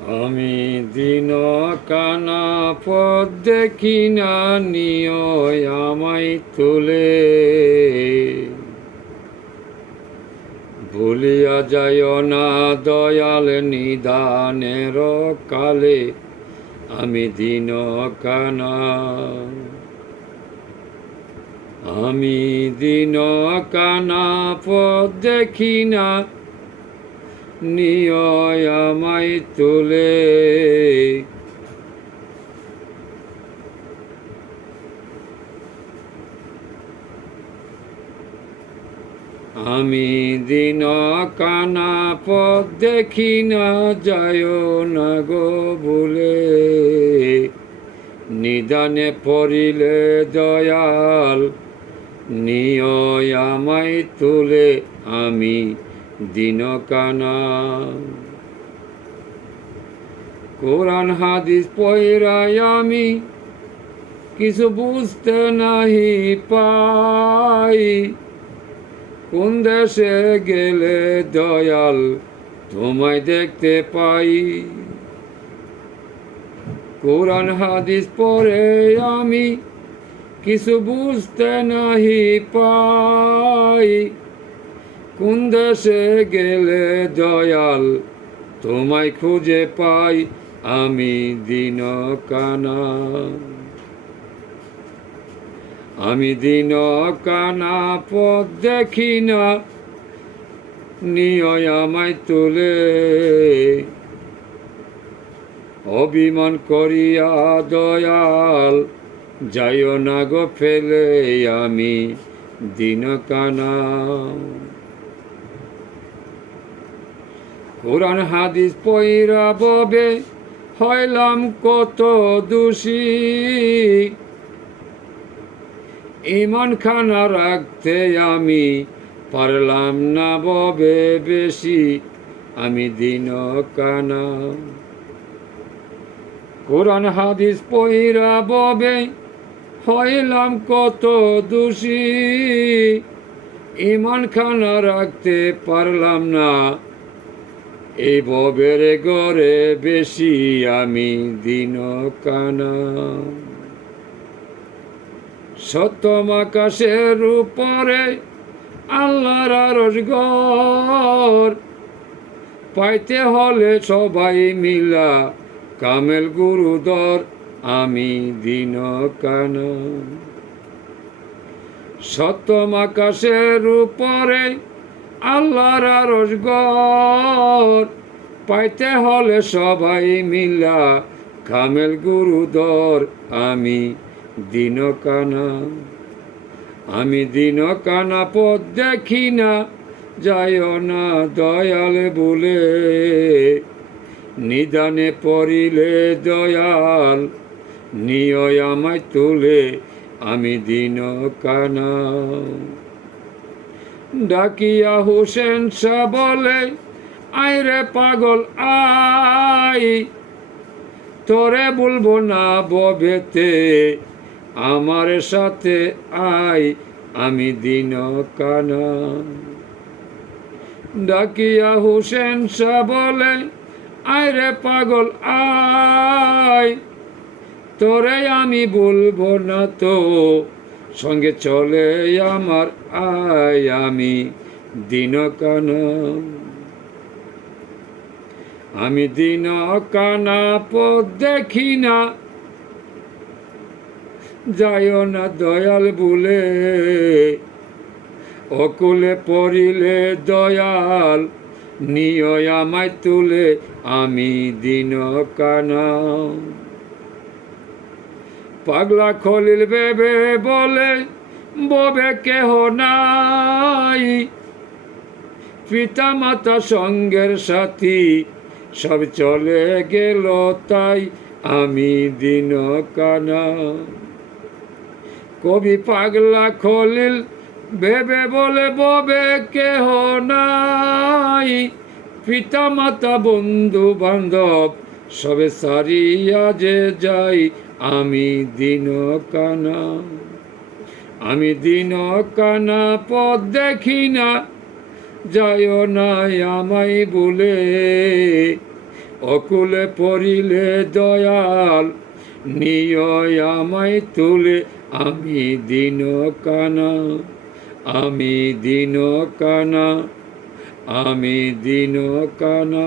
আমি দিন কানা পথ দেখি না, নিয় আমায় তুলে। ভুলিয়া যায় না দয়াল নিদানের কালে, আমি দিন কানা। আমি দিন কানা পথ দেখি না, নিয় আমায় তুলে। আমি দিন কানা পথ দেখি না, যায় না গো ভুলে। নিদানে পড়িলে দয়াল, নিয় আমায় তুলে। আমি দিন কানা। কোরআন হাদিস পয়রাই আমি কিছু বুঝতে নাহি পাই। কোন দেশে গেলে দয়াল তোমায় দেখতে পাই। কোরআন হাদিস পড়ে আমি কিছু বুঝতে নাহি পাই। কোন দেশে গেলে দয়াল তোমায় খুঁজে পাই। আমি দিন কানা। আমি দিন কানা পথ দেখি না, নিয় আমায় তুলে। অভিমান করিয়া দয়াল যাইও না গো ফেলে। আমি দিন কানা। কোরআন হাদিস পয়রা ববে হইলাম কত দোষী। ইমান খানা রাখতে আমি পারলাম না ববে বেশি। আমি দিন কানা। কোরআন হাদিস পয়রা ববে হইলাম কত দোষী। ইমান খানা রাখতে পারলাম না এই ববের গড়ে বেশি। আমি দিন কানা। সপ্তম আকাশের উপরে আল্লাহর আরশ ঘর, পাইতে হলে সবাই মিলা কামেল গুরুদর। আমি দিন কানা। সপ্তম আকাশের উপরে আল্লাহর আরশ ঘর, পাইতে হলে সবাই মিলা কামেল গুরুদর। আমি দিন কানা। আমি দিন কানা পথ দেখি না, যায় না দয়াল বলে। নিদানে পড়িলে দয়াল, নিয় আমায় তুলে। আমি দিন কানা। ডাকিয়া হোসেন শাহ বলে, আয় রে পাগল আয়। তোরে বলবো না ববেতে, আমার সাথে আয়। আমি দিন কানা। ডাকিয়া হোসেন শাহ বলে, আয় রে পাগল আয়। তোরে আমি বলবো না তো, সঙ্গে চলে আমার আয়। আমি দিন কানা। আমি দিন কানা পথ দেখি না, যায় না দয়াল বলে। অকুলে পড়িলে দয়াল, নিয় আমায় তুলে। আমি দিন কানা। পাগলা খলিল বেবে বলে, ববে কেহ নাই। পিতা মাতা সঙ্গের সাথী সব চলে গেল তাই। আমি দিন কানা। কবি পাগলা খলিল ভেবে বলে, ববে কেহ নাই। পিতা মাতা বন্ধু বান্ধব সবে সারিয়া যে যাই। আমি দিন কানা। আমি দিন কানা পথ দেখি না, যায় না আমায় বলে। অকুলে পড়িলে দয়াল নিয় আমায় তুলে, আমি দিন কানা, আমি দিন কানা, আমি দিন কানা।